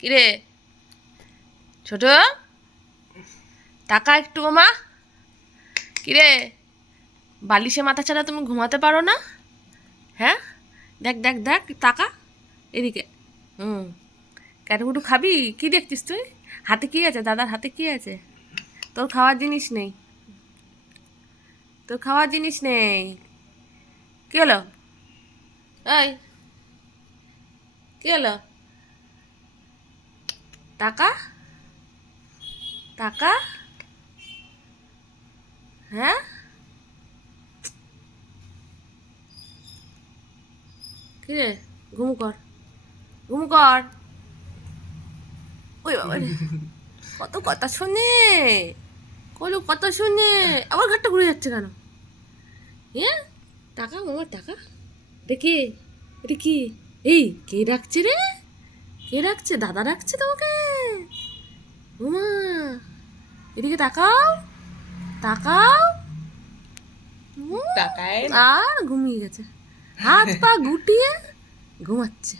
কিরে ছোট, টাকা একটু মামা। কিরে, বালিশে মাথা ছাড়া তুমি ঘুমাতে পারো না? হ্যাঁ, দেখ দেখ দেখ, টাকা এদিকে। হুম, ক্যাটুকুটু খাবি? কি দেখছিস তুই? হাতে কি আছে? দাদার হাতে কি আছে? তোর খাওয়ার জিনিস নেই, তোর খাওয়ার জিনিস নেই। কি হলো? এই, কি হলো? টাকা, টাকা, হ্যাঁ? কিরে, ঘুমু কর, ঘুমু কর। ওই বাবা রে, কত কথা শোনে, কলু কত শোনে। আবার ঘাটটা ঘুরে যাচ্ছে কেন? হ্যাঁ, টাকা মামার টাকা। এটা কে? এটা কি? এই কে ডাকছে রে? কে ডাকছে? দাদা ডাকছে তোমাকে? উমা, এদিকে তাকাও, তাকাও। উম, তাকায় আর ঘুমিয়ে গেছে, হাত পা গুটিয়ে ঘুমাচ্ছে।